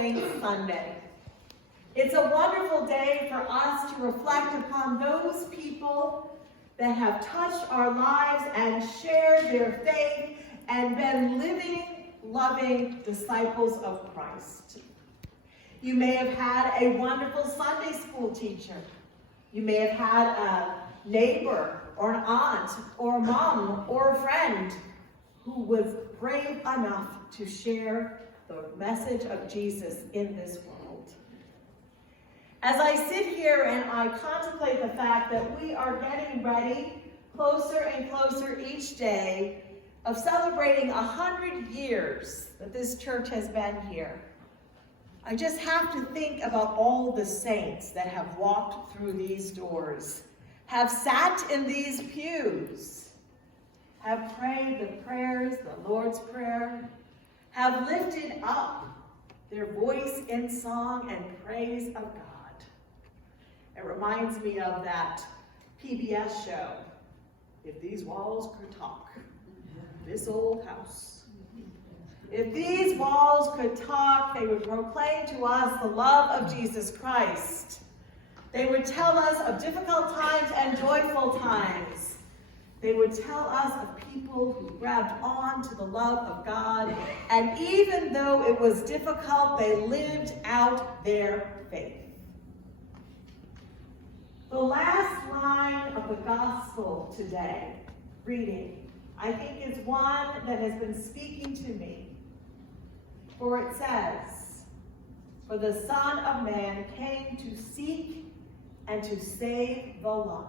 Saints Sunday. It's a wonderful day for us to reflect upon those people that have touched our lives and shared their faith and been living, loving disciples of Christ. You may have had a wonderful Sunday school teacher. You may have had a neighbor or an aunt or a mom or a friend who was brave enough to share the message of Jesus in this world. As I sit here and I contemplate the fact that we are getting ready closer and closer each day of celebrating 100 years that this church has been here, I just have to think about all the saints that have walked through these doors, have sat in these pews, have prayed the prayers, the Lord's Prayer, have lifted up their voice in song and praise of God. It reminds me of that PBS show, If These Walls Could Talk, This Old House. If these walls could talk, they would proclaim to us the love of Jesus Christ. They would tell us of difficult times and joyful times. They would tell us of people who grabbed on to the love of God, and even though it was difficult, they lived out their faith. The last line of the gospel today, reading, I think is one that has been speaking to me. For it says, "For the Son of Man came to seek and to save the lost."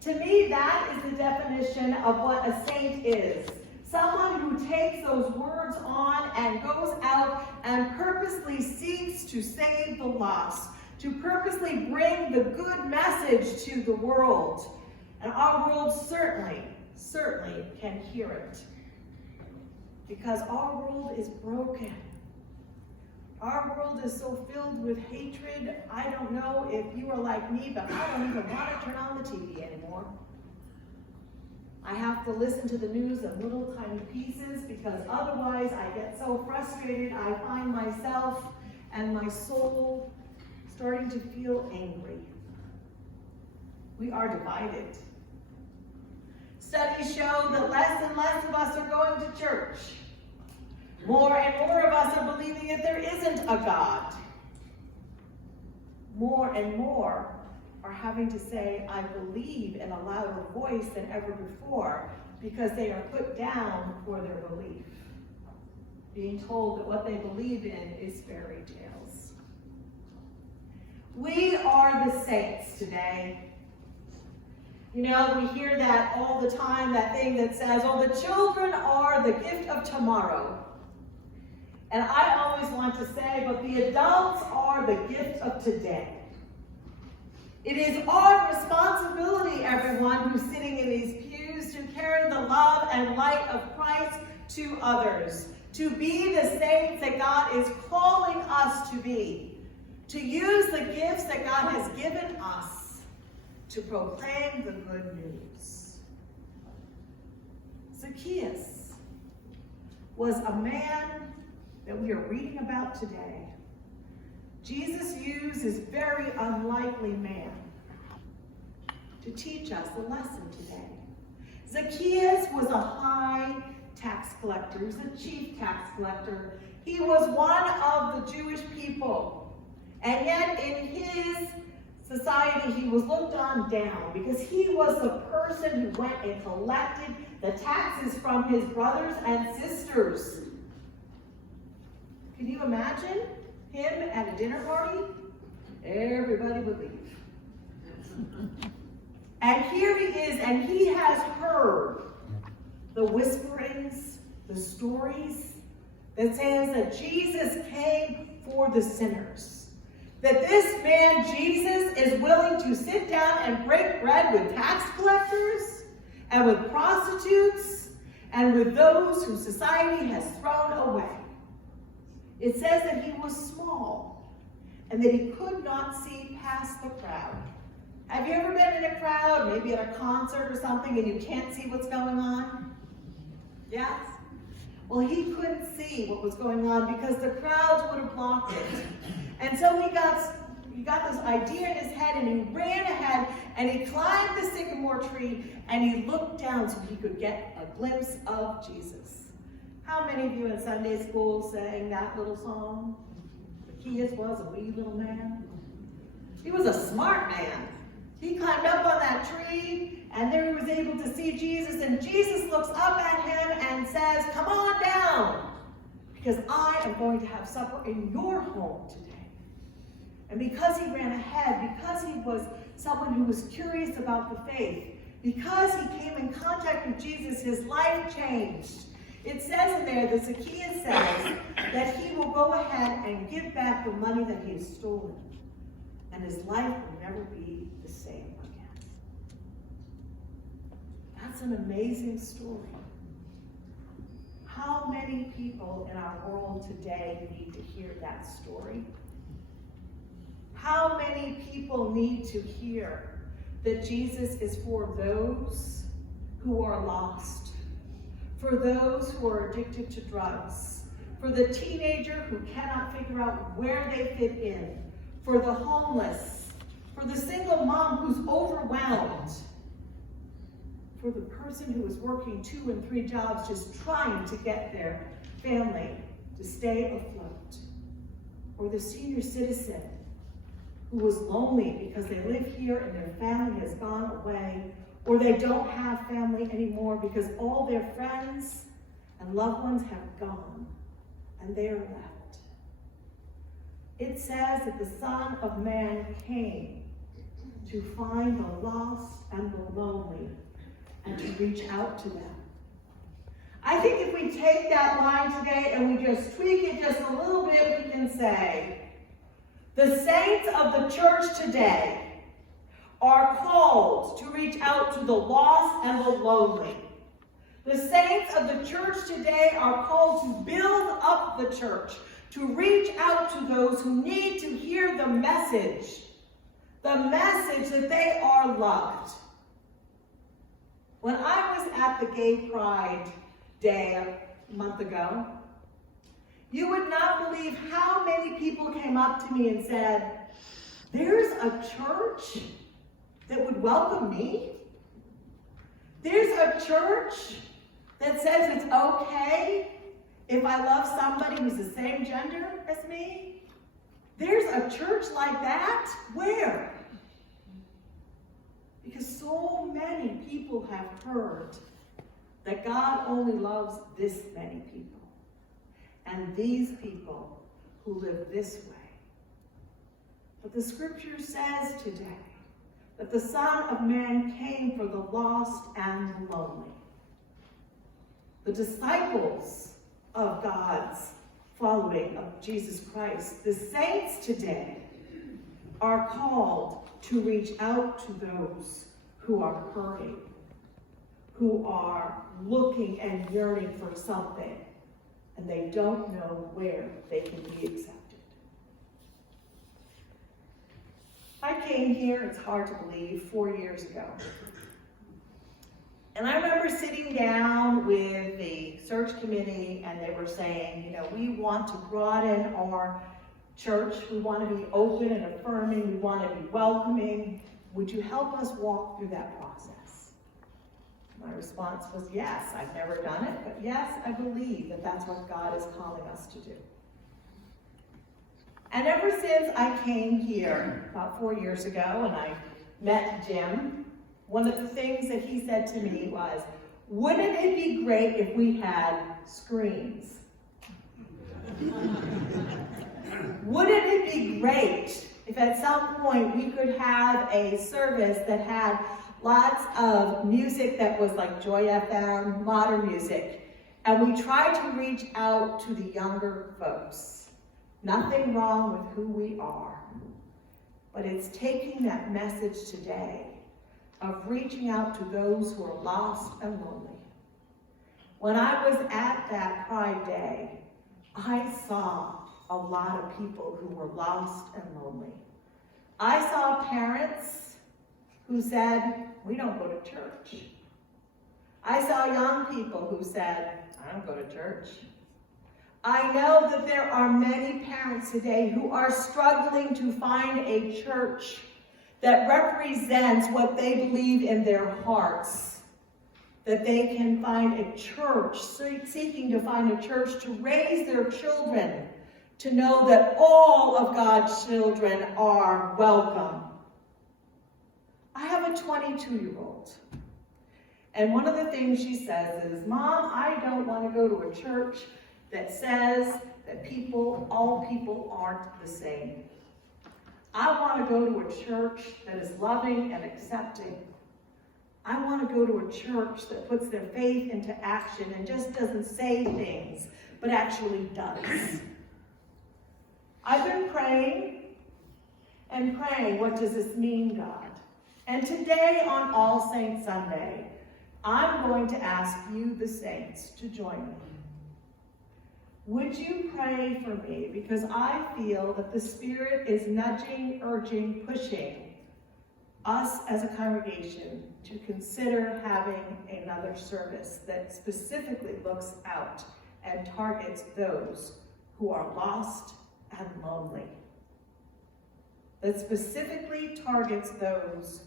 To me, that is the definition of what a saint is. Someone who takes those words on and goes out and purposely seeks to save the lost, to purposely bring the good message to the world. And our world certainly can hear it. Because our world is broken. Our world is so filled with hatred. I don't know if you are like me, but I don't even want to turn on the TV anymore. I have to listen to the news in little tiny pieces because otherwise I get so frustrated. I find myself and my soul starting to feel angry. We are divided. Studies show that less and less of us are going to church. More and more of us are believing that there isn't a God. More and more are having to say, I believe in a louder voice than ever before because they are put down for their belief, being told that what they believe in is fairy tales. We are the saints today. You know, we hear that all the time, that thing that says, oh, the children are the gift of tomorrow. And I always want to say, but the adults are the gift of today. It is our responsibility, everyone who's sitting in these pews, to carry the love and light of Christ to others, to be the saints that God is calling us to be, to use the gifts that God has given us to proclaim the good news. Zacchaeus was a man that we are reading about today. Jesus used this very unlikely man to teach us the lesson today. Zacchaeus was a high tax collector. He was a chief tax collector. He was one of the Jewish people. And yet in his society, he was looked on down because he was the person who went and collected the taxes from his brothers and sisters. Can you imagine him at a dinner party? Everybody would leave. And here he is, and he has heard the whisperings, the stories that says that Jesus came for the sinners. That this man, Jesus, is willing to sit down and break bread with tax collectors and with prostitutes and with those who society has thrown away. It says that he was small and that he could not see past the crowd. Have you ever been in a crowd, maybe at a concert or something, and you can't see what's going on? Yes? Well, he couldn't see what was going on because the crowds would have blocked it. And so he got this idea in his head, and he ran ahead, and he climbed the sycamore tree, and he looked down so he could get a glimpse of Jesus. How many of you in Sunday school sang that little song? Zacchaeus was a wee little man. He was a smart man. He climbed up on that tree, and there he was able to see Jesus, and Jesus looks up at him and says, "Come on down, because I am going to have supper in your home today." And because he ran ahead, because he was someone who was curious about the faith, because he came in contact with Jesus, his life changed. It says in there that Zacchaeus says that he will go ahead and give back the money that he has stolen, and his life will never be the same again. That's an amazing story. How many people in our world today need to hear that story? How many people need to hear that Jesus is for those who are lost, for those who are addicted to drugs, for the teenager who cannot figure out where they fit in, for the homeless, for the single mom who's overwhelmed, for the person who is working 2 and 3 jobs just trying to get their family to stay afloat, or the senior citizen who was lonely because they live here and their family has gone away, or they don't have family anymore because all their friends and loved ones have gone and they are left. It says that the Son of Man came to find the lost and the lonely and to reach out to them. I think if we take that line today and we just tweak it just a little bit, we can say, the saints of the church today are called to reach out to the lost and the lonely. The saints of the church today are called to build up the church, to reach out to those who need to hear the message that they are loved. When I was at the Gay Pride Day a month ago, you would not believe how many people came up to me and said, "There's a church that would welcome me? There's a church that says it's okay if I love somebody who's the same gender as me? There's a church like that? Where?" Because so many people have heard that God only loves this many people. And these people who live this way. But the scripture says today that the Son of Man came for the lost and the lonely. The disciples of God's following of Jesus Christ, the saints today, are called to reach out to those who are hurting, who are looking and yearning for something, and they don't know where they can be accepted. I came here, it's hard to believe, 4 years ago. And I remember sitting down with the search committee, and they were saying, we want to broaden our church. We want to be open and affirming. We want to be welcoming. Would you help us walk through that process? My response was yes. I've never done it, but yes, I believe that that's what God is calling us to do. And ever since I came here about 4 years ago and I met Jim, one of the things that he said to me was, wouldn't it be great if we had screens? Wouldn't it be great if at some point we could have a service that had lots of music that was like Joy FM, modern music, and we tried to reach out to the younger folks. Nothing wrong with who we are, but it's taking that message today of reaching out to those who are lost and lonely. When I was at that Pride Day, I saw a lot of people who were lost and lonely. I saw parents who said, we don't go to church. I saw young people who said, I don't go to church. I know that there are many parents today who are struggling to find a church that represents what they believe in their hearts. That they can find a church, seeking to find a church to raise their children, to know that all of God's children are welcome. I have a 22-year-old. And one of the things she says is, Mom, I don't want to go to a church that says that all people aren't the same. I want to go to a church that is loving and accepting. I want to go to a church that puts their faith into action and just doesn't say things, but actually does. I've been praying and praying, what does this mean, God? And today on All Saints Sunday, I'm going to ask you, the saints, to join me. Would you pray for me? Because I feel that the Spirit is nudging, urging, pushing us as a congregation to consider having another service that specifically looks out and targets those who are lost and lonely. That specifically targets those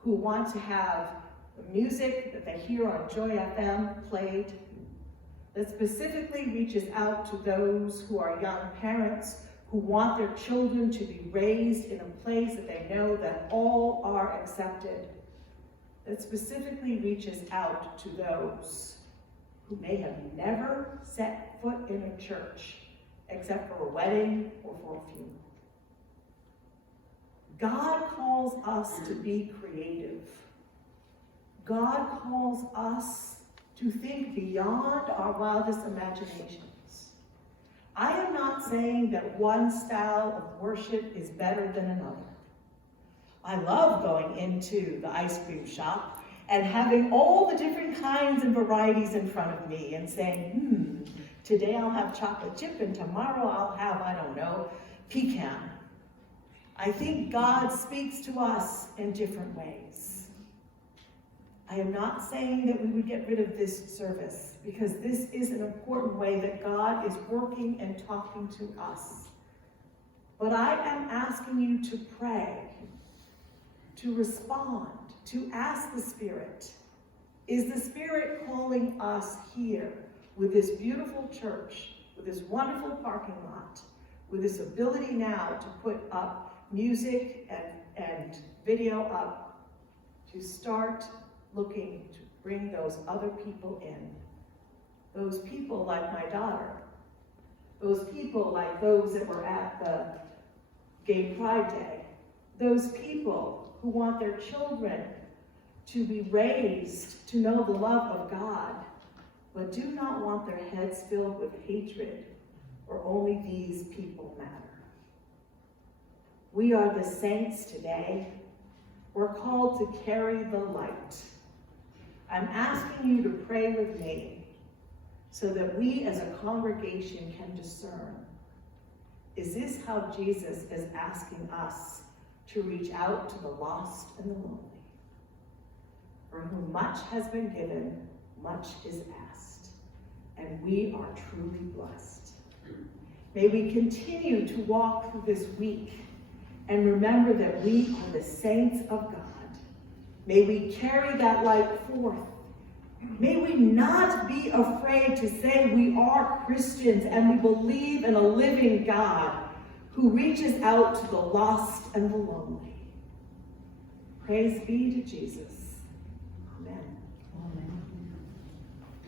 who want to have the music that they hear on Joy FM played, that specifically reaches out to those who are young parents who want their children to be raised in a place that they know that all are accepted, that specifically reaches out to those who may have never set foot in a church except for a wedding or for a funeral. God calls us to be creative. God calls us to think beyond our wildest imaginations. I am not saying that one style of worship is better than another. I love going into the ice cream shop and having all the different kinds and varieties in front of me and saying, today I'll have chocolate chip and tomorrow I'll have, I don't know, pecan. I think God speaks to us in different ways. I am not saying that we would get rid of this service, because this is an important way that God is working and talking to us. But I am asking you to pray, to respond, to ask the Spirit. Is the Spirit calling us here with this beautiful church, with this wonderful parking lot, with this ability now to put up music and video up, to start looking to bring those other people in. Those people like my daughter. Those people like those that were at the Gay Pride Day. Those people who want their children to be raised to know the love of God, but do not want their heads filled with hatred, or only these people matter. We are the saints today. We're called to carry the light. I'm asking you to pray with me so that we as a congregation can discern. Is this how Jesus is asking us to reach out to the lost and the lonely? For whom much has been given, much is asked, and we are truly blessed. May we continue to walk through this week and remember that we are the saints of God. May we carry that light forth. May we not be afraid to say we are Christians and we believe in a living God who reaches out to the lost and the lonely. Praise be to Jesus.